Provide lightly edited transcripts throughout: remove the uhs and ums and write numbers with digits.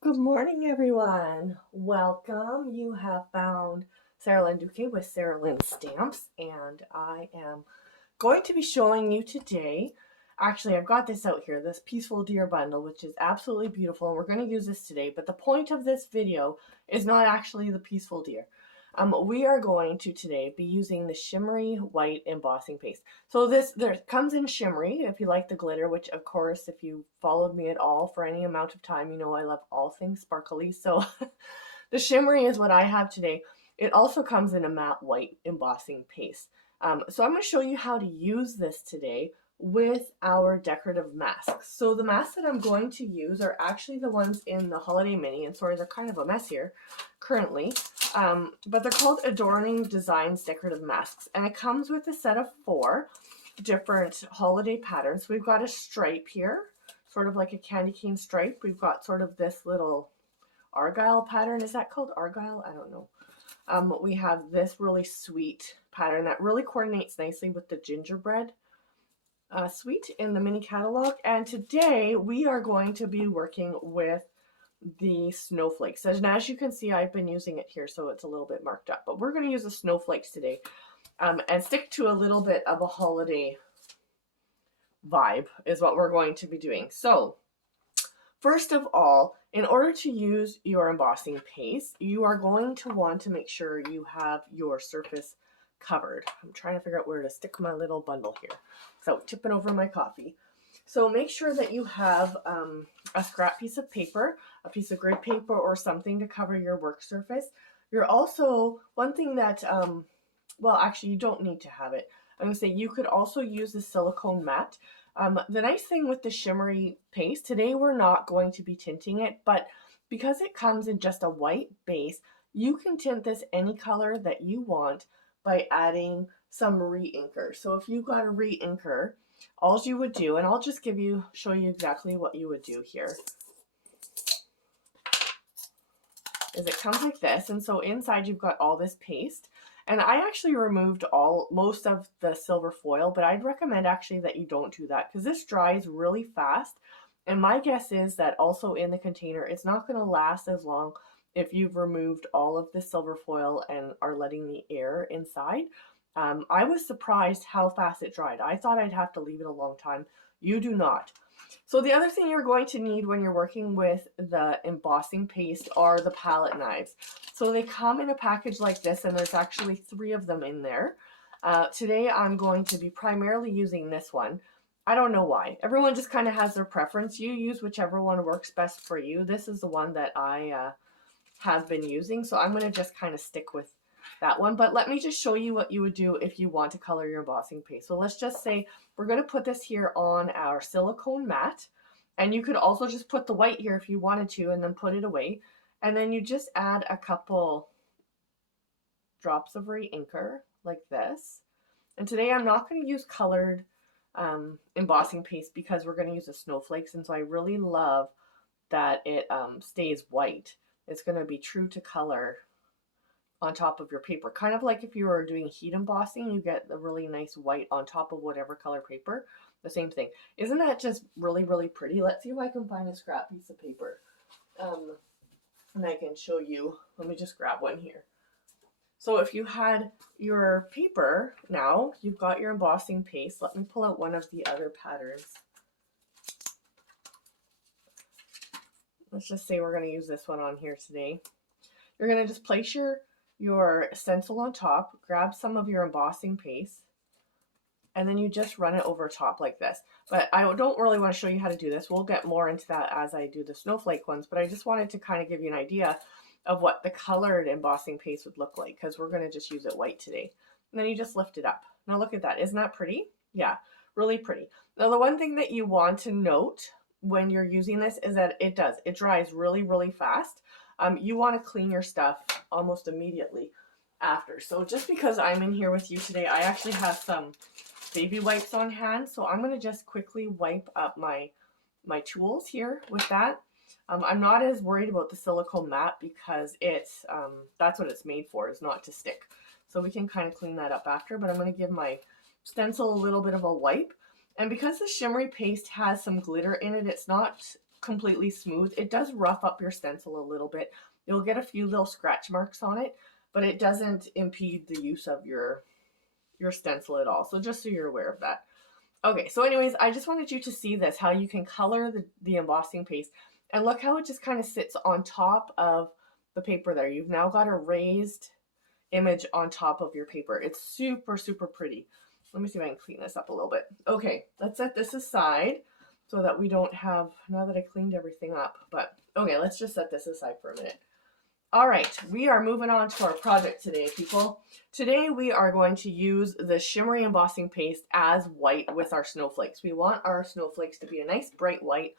Good morning, everyone. Welcome. You have found Sarah Lynn Duque with Sarah Lynn Stamps, and I am going to be showing you today. Actually, I've got this out here, this Peaceful Deer bundle, which is absolutely beautiful, and we're going to use this today. But the point of this video is not actually the Peaceful Deer. We are going to today be using the Shimmery White Embossing Paste. So there comes in shimmery if you like the glitter, which of course, if you followed me at all for any amount of time, you know I love all things sparkly. So the shimmery is what I have today. It also comes in a matte white embossing paste. So I'm going to show you how to use this today with our decorative masks. So the masks that I'm going to use are actually the ones in the Holiday Mini, and sorry, they're kind of a mess here currently. But they're called Adorning Designs Decorative Masks, and it comes with a set of 4 different holiday patterns. We've got a stripe here, sort of like a candy cane stripe. We've got sort of this little argyle pattern. Is that called argyle? I don't know. We have this really sweet pattern that really coordinates nicely with the gingerbread suite in the mini catalog. And today we are going to be working with the snowflakes. And as you can see, I've been using it here, so it's a little bit marked up. But we're going to use the snowflakes today and stick to a little bit of a holiday vibe is what we're going to be doing. So first of all, in order to use your embossing paste, you are going to want to make sure you have your surface covered. I'm trying to figure out where to stick my little bundle here. So tipping over my coffee. So make sure that you have a scrap piece of paper, a piece of grid paper, or something to cover your work surface. You're also, one thing that, well, actually, you don't need to have it. I'm going to say you could also use the silicone mat. The nice thing with the shimmery paste, today we're not going to be tinting it, but because it comes in just a white base, you can tint this any color that you want by adding some re-inker. So if you got a re-inker, all you would do, and I'll just show you exactly what you would do here, is it comes like this, and so inside you've got all this paste. And I actually removed most of the silver foil, but I'd recommend actually that you don't do that because this dries really fast. And my guess is that also in the container, it's not going to last as long if you've removed all of the silver foil and are letting the air inside. I was surprised how fast it dried. I thought I'd have to leave it a long time. You do not. So the other thing you're going to need when you're working with the embossing paste are the palette knives. So they come in a package like this, and there's actually 3 of them in there. Today I'm going to be primarily using this one. I don't know why. Everyone just kind of has their preference. You use whichever one works best for you. This is the one that I have been using, so I'm going to just kind of stick with that one. But let me just show you what you would do if you want to color your embossing paste. So let's just say we're going to put this here on our silicone mat, and you could also just put the white here if you wanted to and then put it away, and then you just add a couple drops of re-inker like this. And today I'm not going to use colored embossing paste because we're going to use the snowflakes, and so I really love that it stays white. It's going to be true to color on top of your paper. Kind of like if you were doing heat embossing, you get a really nice white on top of whatever color paper. The same thing. Isn't that just really, really pretty? Let's see if I can find a scrap piece of paper. And I can show you. Let me just grab one here. So if you had your paper now, you've got your embossing paste. Let me pull out one of the other patterns. Let's just say we're going to use this one on here today. You're going to just place your stencil on top, grab some of your embossing paste, and then you just run it over top like this. But I don't really want to show you how to do this. We'll get more into that as I do the snowflake ones, but I just wanted to kind of give you an idea of what the colored embossing paste would look like, because we're going to just use it white today. And then you just lift it up. Now look at that. Isn't that pretty? Yeah, really pretty. Now the one thing that you want to note when you're using this is that it dries really, really fast. You want to clean your stuff almost immediately after. So just because I'm in here with you today, I actually have some baby wipes on hand. So I'm going to just quickly wipe up my tools here with that. I'm not as worried about the silicone mat because it's that's what it's made for, is not to stick. So we can kind of clean that up after, but I'm going to give my stencil a little bit of a wipe. And because the shimmery paste has some glitter in it, it's not completely smooth. It does rough up your stencil a little bit. You'll get a few little scratch marks on it, but it doesn't impede the use of your stencil at all. So just so you're aware of that. Okay, so anyways, I just wanted you to see this, how you can color the embossing paste. And look how it just kind of sits on top of the paper there. You've now got a raised image on top of your paper. It's super, super pretty. Let me see if I can clean this up a little bit. Okay, let's set this aside so that we don't have, now that I cleaned everything up, but okay, let's just set this aside for a minute. All right, we are moving on to our project today, people. Today we are going to use the Shimmery Embossing Paste as white with our snowflakes. We want our snowflakes to be a nice bright white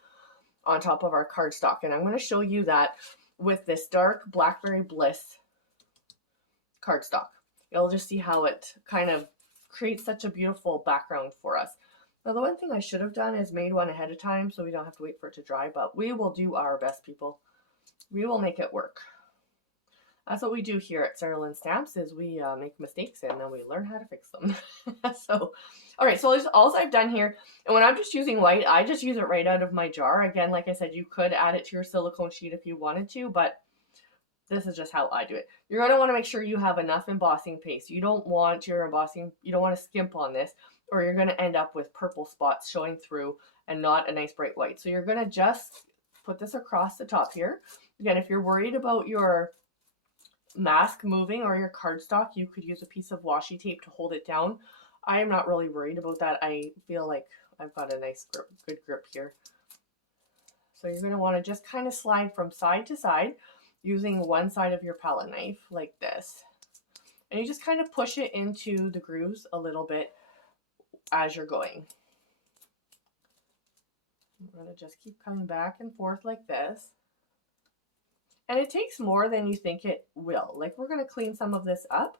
on top of our cardstock, and I'm going to show you that with this dark Blackberry Bliss cardstock. You'll just see how it kind of creates such a beautiful background for us. Now, the one thing I should have done is made one ahead of time so we don't have to wait for it to dry, but we will do our best, people. We will make it work. That's what we do here at Sarah Lynn Stamps, is we make mistakes and then we learn how to fix them. So, all right, so all I've done here, and when I'm just using white, I just use it right out of my jar. Again, like I said, you could add it to your silicone sheet if you wanted to, but this is just how I do it. You're going to want to make sure you have enough embossing paste. You don't want your embossing, you don't want to skimp on this, or you're going to end up with purple spots showing through and not a nice bright white. So you're going to just put this across the top here. Again, if you're worried about your mask moving or your cardstock, you could use a piece of washi tape to hold it down. I am not really worried about that. I feel like I've got a nice grip, good grip here. So you're going to want to just kind of slide from side to side using one side of your palette knife like this. And you just kind of push it into the grooves a little bit as you're going. I'm going to just keep coming back and forth like this. And it takes more than you think it will. Like, we're going to clean some of this up,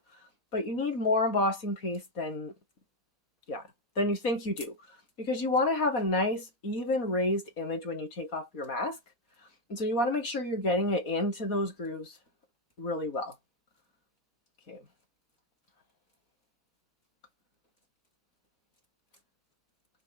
but you need more embossing paste than you think you do. Because you want to have a nice, even raised image when you take off your mask. And so you want to make sure you're getting it into those grooves really well. Okay.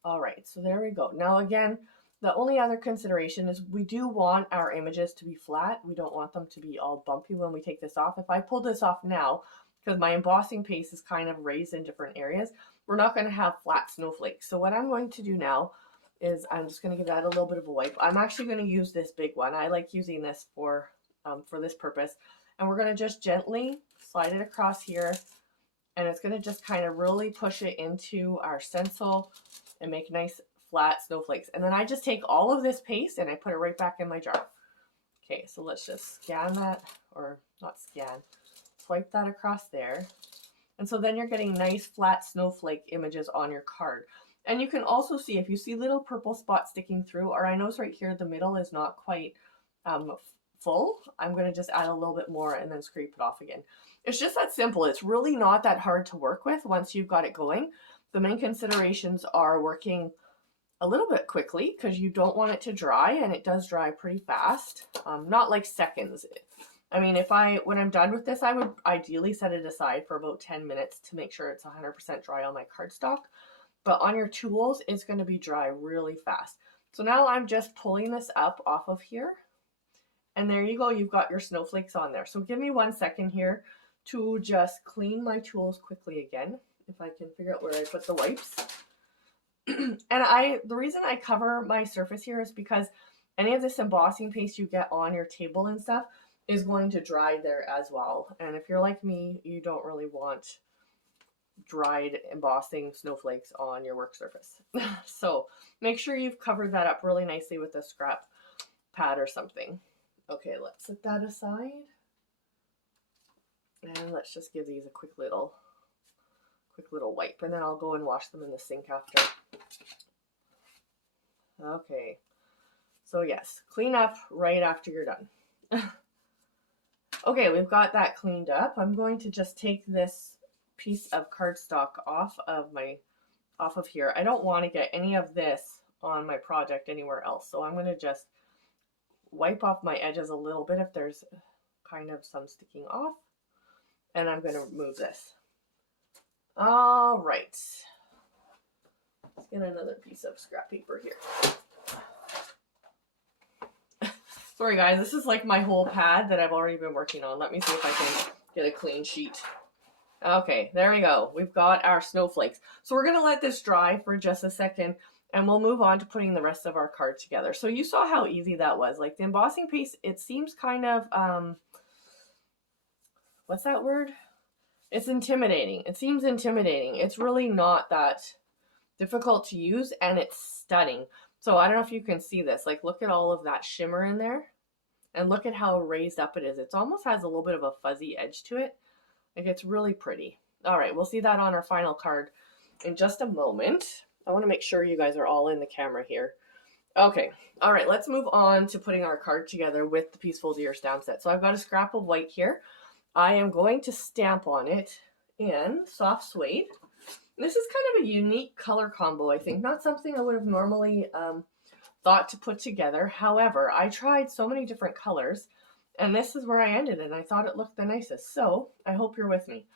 All right, so there we go. Now again, the only other consideration is we do want our images to be flat. We don't want them to be all bumpy when we take this off. If I pull this off now, because my embossing paste is kind of raised in different areas, we're not going to have flat snowflakes. So what I'm going to do now is I'm just going to give that a little bit of a wipe. I'm actually going to use this big one. I like using this for this purpose. And we're going to just gently slide it across here. And it's going to just kind of really push it into our stencil and make nice flat snowflakes. And then I just take all of this paste and I put it right back in my jar. Okay, so let's just scan that, or not scan, swipe that across there. And so then you're getting nice flat snowflake images on your card. And you can also see, if you see little purple spots sticking through, or I notice right here the middle is not quite full, I'm going to just add a little bit more and then scrape it off again. It's just that simple. It's really not that hard to work with once you've got it going. The main considerations are working a little bit quickly because you don't want it to dry, and it does dry pretty fast, not like seconds. I mean, when I'm done with this, I would ideally set it aside for about 10 minutes to make sure it's 100% dry on my cardstock. But on your tools, it's going to be dry really fast. So now I'm just pulling this up off of here. And there you go. You've got your snowflakes on there. So give me 1 second here to just clean my tools quickly again, if I can figure out where I put the wipes. And the reason I cover my surface here is because any of this embossing paste you get on your table and stuff is going to dry there as well. And if you're like me, you don't really want dried embossing snowflakes on your work surface. So make sure you've covered that up really nicely with a scrap pad or something. Okay, let's set that aside. And let's just give these a quick little wipe, and then I'll go and wash them in the sink after. Okay, so yes, clean up right after you're done. Okay, we've got that cleaned up. I'm going to just take this piece of cardstock off of here. I don't want to get any of this on my project anywhere else, so I'm going to just wipe off my edges a little bit if there's kind of some sticking off, and I'm going to remove this. All right, let's get another piece of scrap paper here. Sorry guys, this is like my whole pad that I've already been working on. Let me see if I can get a clean sheet. Okay, there we go. We've got our snowflakes. So we're going to let this dry for just a second and we'll move on to putting the rest of our card together. So you saw how easy that was. Like the embossing paste, it seems kind of, what's that word? It's intimidating. It seems intimidating. It's really not that difficult to use and it's stunning. So I don't know if you can see this. Like look at all of that shimmer in there and look at how raised up it is. It almost has a little bit of a fuzzy edge to it. Like it's really pretty. All right, we'll see that on our final card in just a moment. I want to make sure you guys are all in the camera here. Okay, all right, let's move on to putting our card together with the Peaceful Deer stamp set. So I've got a scrap of white here. I am going to stamp on it in soft suede. This is kind of a unique color combo, I think. Not something I would have normally thought to put together. However, I tried so many different colors, and this is where I ended, and I thought it looked the nicest. So I hope you're with me.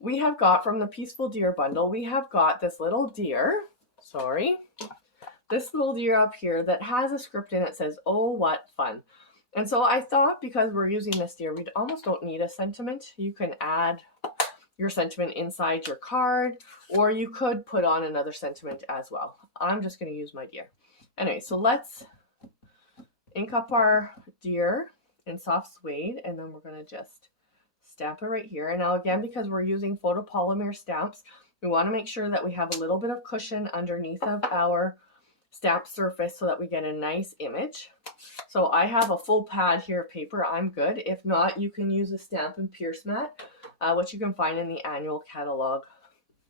We have got from the Peaceful Deer bundle, we have got this little deer, this little deer up here that has a script in it that says, "Oh, what fun." And so I thought because we're using this deer, we almost don't need a sentiment. You can add your sentiment inside your card, or you could put on another sentiment as well. I'm just going to use my deer. Anyway, so let's ink up our deer in soft suede, and then we're going to just stamp it right here. And now again, because we're using photopolymer stamps, we want to make sure that we have a little bit of cushion underneath of our stamp surface so that we get a nice image. So I have a full pad here of paper. I'm good. If not, you can use a Stampin' Pierce mat, which you can find in the annual catalog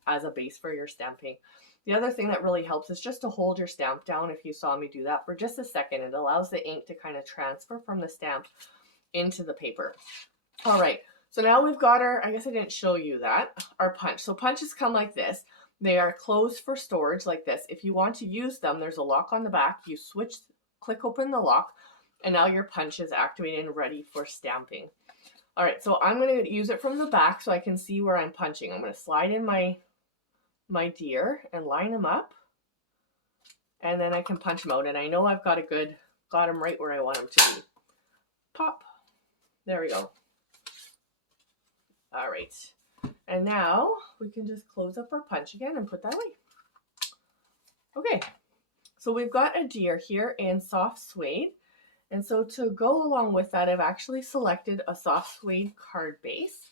as a base for your stamping. The other thing that really helps is just to hold your stamp down. If you saw me do that for just a second, it allows the ink to kind of transfer from the stamp into the paper. All right, so now we've got our, I guess I didn't show you that, our punch. So punches come like this. They are closed for storage like this. If you want to use them, there's a lock on the back. You switch, click open the lock, and now your punch is activated and ready for stamping. All right, so I'm going to use it from the back so I can see where I'm punching. I'm going to slide in my deer and line them up, and then I can punch them out. And I know I've got them right where I want them to be. Pop. There we go. All right. And now we can just close up our punch again and put that away. Okay, so we've got a deer here in soft suede. And so to go along with that, I've actually selected a soft suede card base.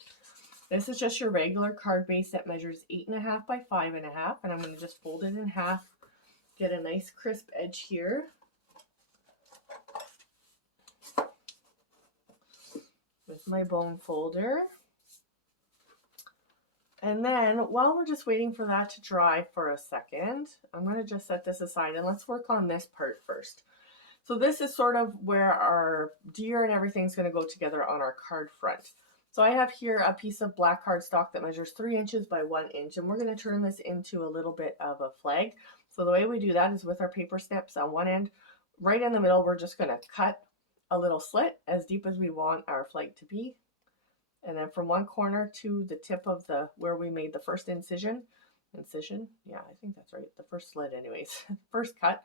This is just your regular card base that measures 8.5 by 5.5. And I'm going to just fold it in half, get a nice crisp edge here. With my bone folder. And then while we're just waiting for that to dry for a second, I'm going to just set this aside and let's work on this part first. So this is sort of where our deer and everything's going to go together on our card front. So I have here a piece of black cardstock that measures 3 inches by 1 inch, and we're going to turn this into a little bit of a flag. So the way we do that is with our paper snips on one end, right in the middle, we're just going to cut a little slit as deep as we want our flag to be. And then from one corner to the tip of where we made the first incision, yeah, I think that's right, the first slit anyways, first cut,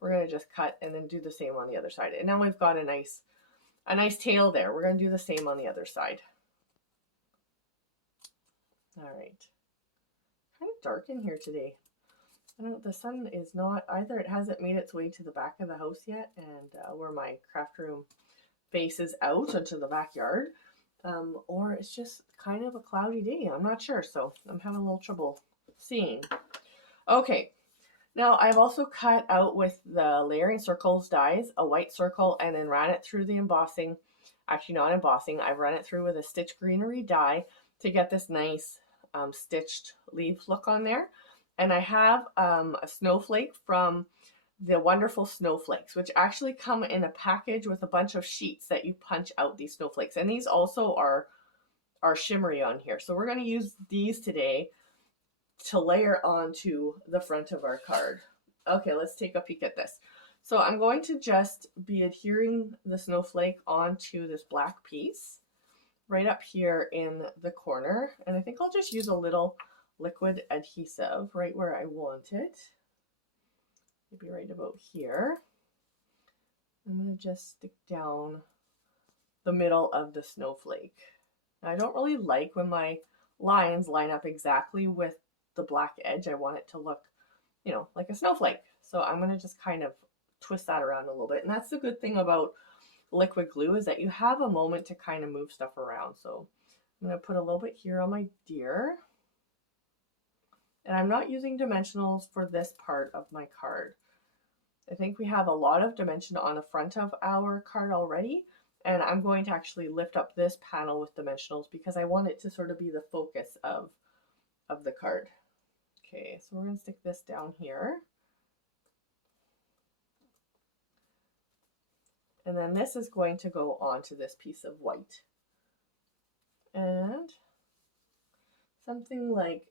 we're going to just cut and then do the same on the other side. And now we've got a nice tail there. We're going to do the same on the other side. All right. Kind of dark in here today. I don't know, the sun is not, either it hasn't made its way to the back of the house yet, and where my craft room faces out into the backyard, or it's just kind of a cloudy day. I'm not sure, so I'm having a little trouble seeing. Okay, now I've also cut out with the layering circles dies a white circle and then ran it through the embossing, actually not embossing, I've run it through with a stitch greenery die to get this nice stitched leaf look on there. And I have a snowflake from the Wonderful Snowflakes, which actually come in a package with a bunch of sheets that you punch out these snowflakes. And these also are shimmery on here. So we're going to use these today to layer onto the front of our card. Okay, let's take a peek at this. So I'm going to just be adhering the snowflake onto this black piece right up here in the corner. And I think I'll just use a little liquid adhesive right where I want it. Maybe right about here. I'm going to just stick down the middle of the snowflake. Now, I don't really like when my lines line up exactly with the black edge. I want it to look, you know, like a snowflake. So I'm going to just kind of twist that around a little bit. And that's the good thing about liquid glue, is that you have a moment to kind of move stuff around. So I'm going to put a little bit here on my deer. And I'm not using dimensionals for this part of my card. I think we have a lot of dimension on the front of our card already. And I'm going to actually lift up this panel with dimensionals because I want it to sort of be the focus of the card. Okay, so we're going to stick this down here. And then this is going to go onto this piece of white. And something like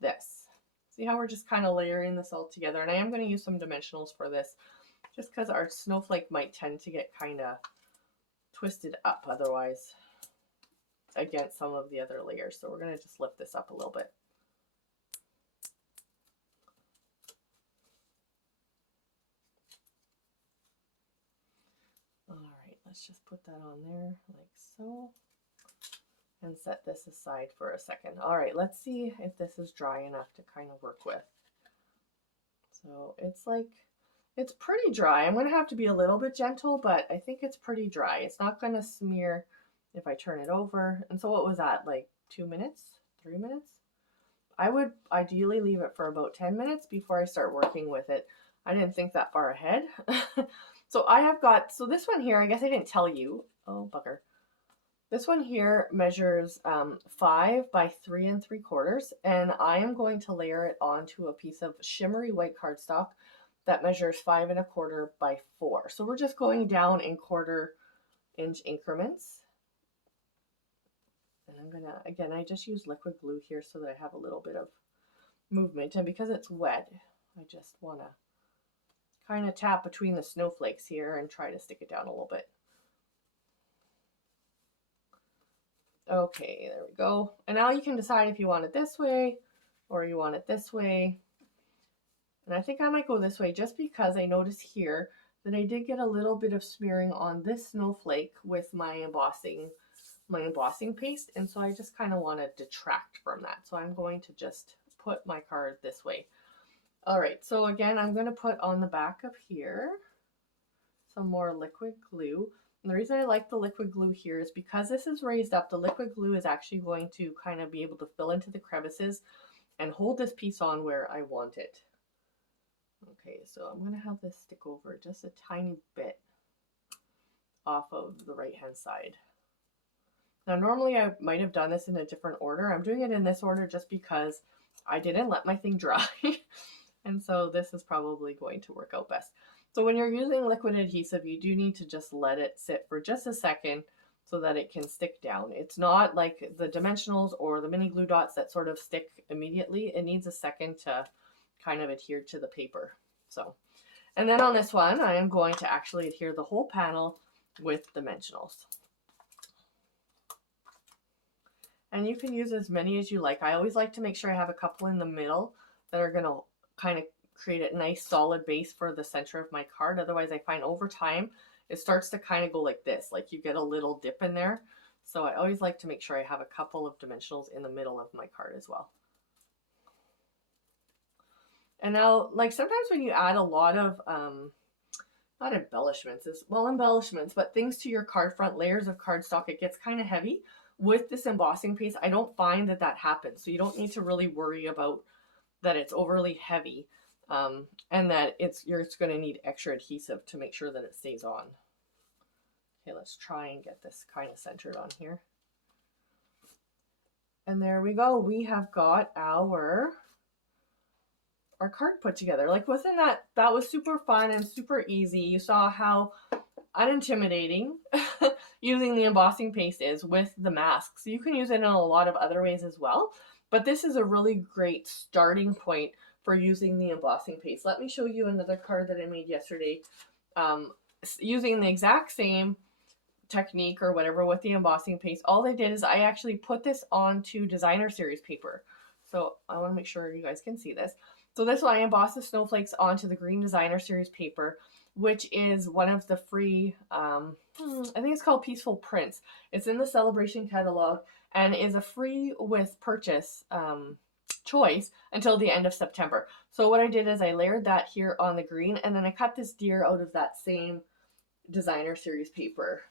this. See how we're just kind of layering this all together? And I am going to use some dimensionals for this, just because our snowflake might tend to get kind of twisted up otherwise against some of the other layers. So we're going to just lift this up a little bit. All right, let's just put that on there like so. And set this aside for a second. All right, let's see if this is dry enough to kind of work with. So it's pretty dry. I'm going to have to be a little bit gentle, but I think it's pretty dry. It's not going to smear if I turn it over. And so what was that, like 2 minutes, 3 minutes? I would ideally leave it for about 10 minutes before I start working with it. I didn't think that far ahead. So I have got, so this one here, I guess I didn't tell you. Oh, bugger. This one here measures 5 by 3 3/4, and I am going to layer it onto a piece of shimmery white cardstock that measures 5 1/4 by 4. So we're just going down in 1/4 inch increments. And I'm gonna, again, I just use liquid glue here so that I have a little bit of movement, and because it's wet, I just want to kind of tap between the snowflakes here and try to stick it down a little bit. Okay, there we go. And now you can decide if you want it this way or you want it this way. And I think I might go this way just because I noticed here that I did get a little bit of smearing on this snowflake with my embossing paste. And so I just kind of want to detract from that. So I'm going to just put my card this way. All right, so again, I'm going to put on the back of here some more liquid glue. And the reason I like the liquid glue here is because this is raised up, the liquid glue is actually going to kind of be able to fill into the crevices and hold this piece on where I want it. Okay, so I'm going to have this stick over just a tiny bit off of the right-hand side. Now, normally I might have done this in a different order. I'm doing it in this order just because I didn't let my thing dry. And so this is probably going to work out best. So when you're using liquid adhesive, you do need to just let it sit for just a second so that it can stick down. It's not like the dimensionals or the mini glue dots that sort of stick immediately. It needs a second to kind of adhere to the paper. So, and then on this one, I am going to actually adhere the whole panel with dimensionals. And you can use as many as you like. I always like to make sure I have a couple in the middle that are going to kind of create a nice solid base for the center of my card. Otherwise, I find over time it starts to kind of go like this, like you get a little dip in there. So I always like to make sure I have a couple of dimensionals in the middle of my card as well. And now, like sometimes when you add a lot of not embellishments, embellishments, but things to your card front, layers of cardstock, it gets kind of heavy. With this embossing paste, I don't find that happens. So you don't need to really worry about that it's overly heavy. And that you're going to need extra adhesive to make sure that it stays on. Okay, let's try and get this kind of centered on here. And there we go. We have got our card put together. Like wasn't that was super fun and super easy. You saw how unintimidating using the embossing paste is with the masks. You can use it in a lot of other ways as well, but this is a really great starting point for using the embossing paste. Let me show you another card that I made yesterday using the exact same technique or whatever with the embossing paste. All I did is I actually put this onto designer series paper. So I want to make sure you guys can see this. So this one, I embossed the snowflakes onto the green designer series paper, which is one of the free, I think it's called Peaceful Prints. It's in the Celebration catalog and is a free with purchase choice until the end of September. So what I did is I layered that here on the green, and then I cut this deer out of that same designer series paper.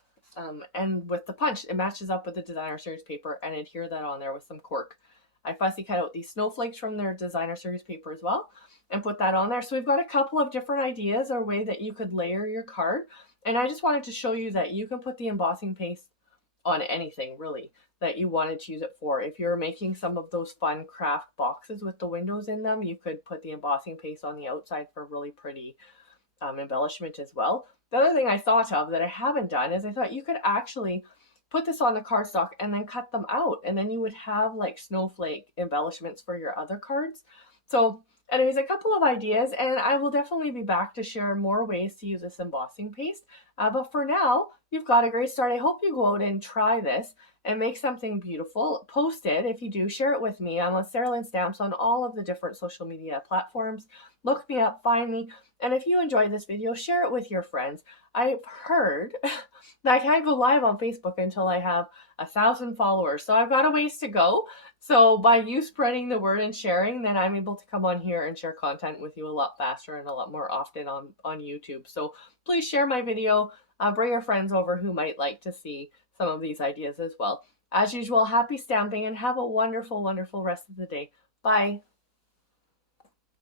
And with the punch, it matches up with the designer series paper, and adhere that on there with some cork. I fussy cut out these snowflakes from their designer series paper as well and put that on there. So we've got a couple of different ideas or way that you could layer your card. And I just wanted to show you that you can put the embossing paste on anything really that you wanted to use it for. If you're making some of those fun craft boxes with the windows in them, you could put the embossing paste on the outside for really pretty embellishment as well. The other thing I thought of that I haven't done is I thought you could actually put this on the cardstock and then cut them out, and then you would have like snowflake embellishments for your other cards. So anyways, a couple of ideas, and I will definitely be back to share more ways to use this embossing paste. But for now, you've got a great start. I hope you go out and try this and make something beautiful. Post it if you do. Share it with me. I'm on Sarah Lynn Stamps on all of the different social media platforms. Look me up, find me. And if you enjoyed this video, share it with your friends. I've heard that I can't go live on Facebook until I have 1,000 followers. So I've got a ways to go. So by you spreading the word and sharing, then I'm able to come on here and share content with you a lot faster and a lot more often on YouTube. So please share my video. Bring your friends over who might like to see some of these ideas as well. As usual, happy stamping and have a wonderful, wonderful rest of the day. Bye.